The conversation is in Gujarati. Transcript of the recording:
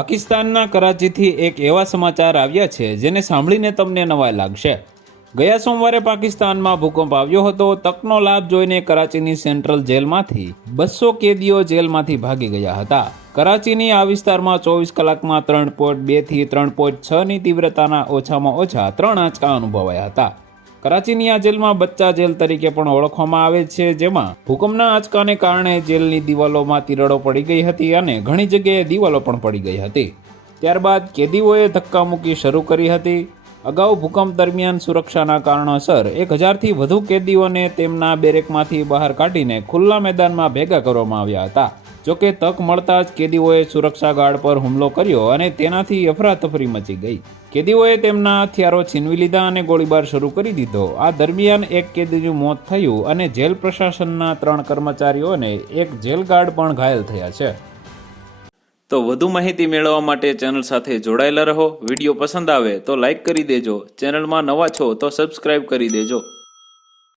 પાકિસ્તાનના કરાચીથી એક એવા સમાચાર આવ્યા છે જેને સાંભળીને તમને નવાઈ લાગશે। ગયા સોમવારે પાકિસ્તાનમાં ભૂકંપ આવ્યો હતો। તકનો લાભ જોઈને કરાચીની સેન્ટ્રલ જેલમાંથી 200 કેદીઓ જેલમાંથી ભાગી ગયા હતા। કરાચીની આ વિસ્તારમાં 24 કલાકમાં 3.2 થી 3.6 ની તીવ્રતાના ઓછામાં ઓછા 3 આંચકા અનુભવાયા હતા। કરાચીની આ જેલમાં બચ્ચા જેલ તરીકે પણ ઓળખવામાં આવે છે, જેમાં ભૂકંપના આંચકાને કારણે જેલની દિવાલોમાં તિરાડો પડી ગઈ હતી અને ઘણી જગ્યાએ દિવાલો પણ પડી ગઈ હતી। ત્યારબાદ કેદીઓએ ધક્કામુક્કી શરૂ કરી હતી। અગાઉ ભૂકંપ દરમિયાન સુરક્ષાના કારણોસર 1000થી વધુ કેદીઓને તેમના બેરેકમાંથી બહાર કાઢીને ખુલ્લા મેદાનમાં ભેગા કરવામાં આવ્યા હતા। જોકે તક મળતા જ કેદીઓએ સુરક્ષા ગાર્ડ પર હુમલો કર્યો અને તેનાથી અફરાતફરી મચી ગઈ। કેદીઓએ તેમના હથિયારો છીનવી લીધા અને ગોળીબાર શરૂ કરી દીધો। આ દરમિયાન એક કેદીનું મોત થયું અને જેલ પ્રશાસનના 3 કર્મચારીઓ અને એક જેલ ગાર્ડ પણ ઘાયલ થયા છે। તો વધુ માહિતી મેળવવા માટે ચેનલ સાથે જોડાયેલા રહો। વિડીયો પસંદ આવે તો લાઈક કરી દેજો। ચેનલમાં નવા છો તો સબસ્ક્રાઇબ કરી દેજો।